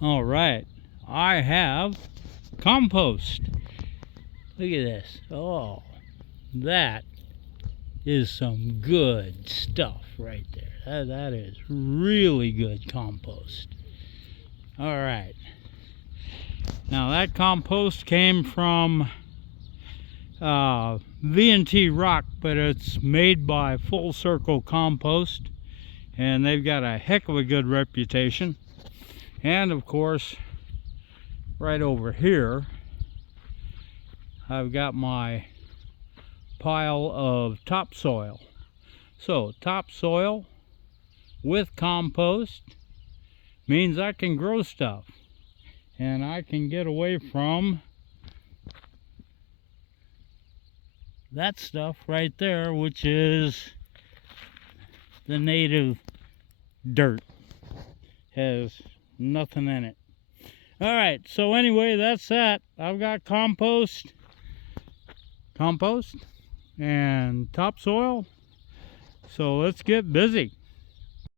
All right, I have compost. Look at this. Oh, that is some good stuff right there. That is really good compost. All right. Now that compost came from V&T Rock, but it's made by Circle Compost, and they've got a heck of a good reputation. And of course, right over here, I've got my pile of topsoil. So topsoil with compost means I can grow stuff, and I can get away from that stuff right there, which is the native dirt. Has nothing in it. All right, so anyway, that's that. I've got compost and topsoil, so let's get busy.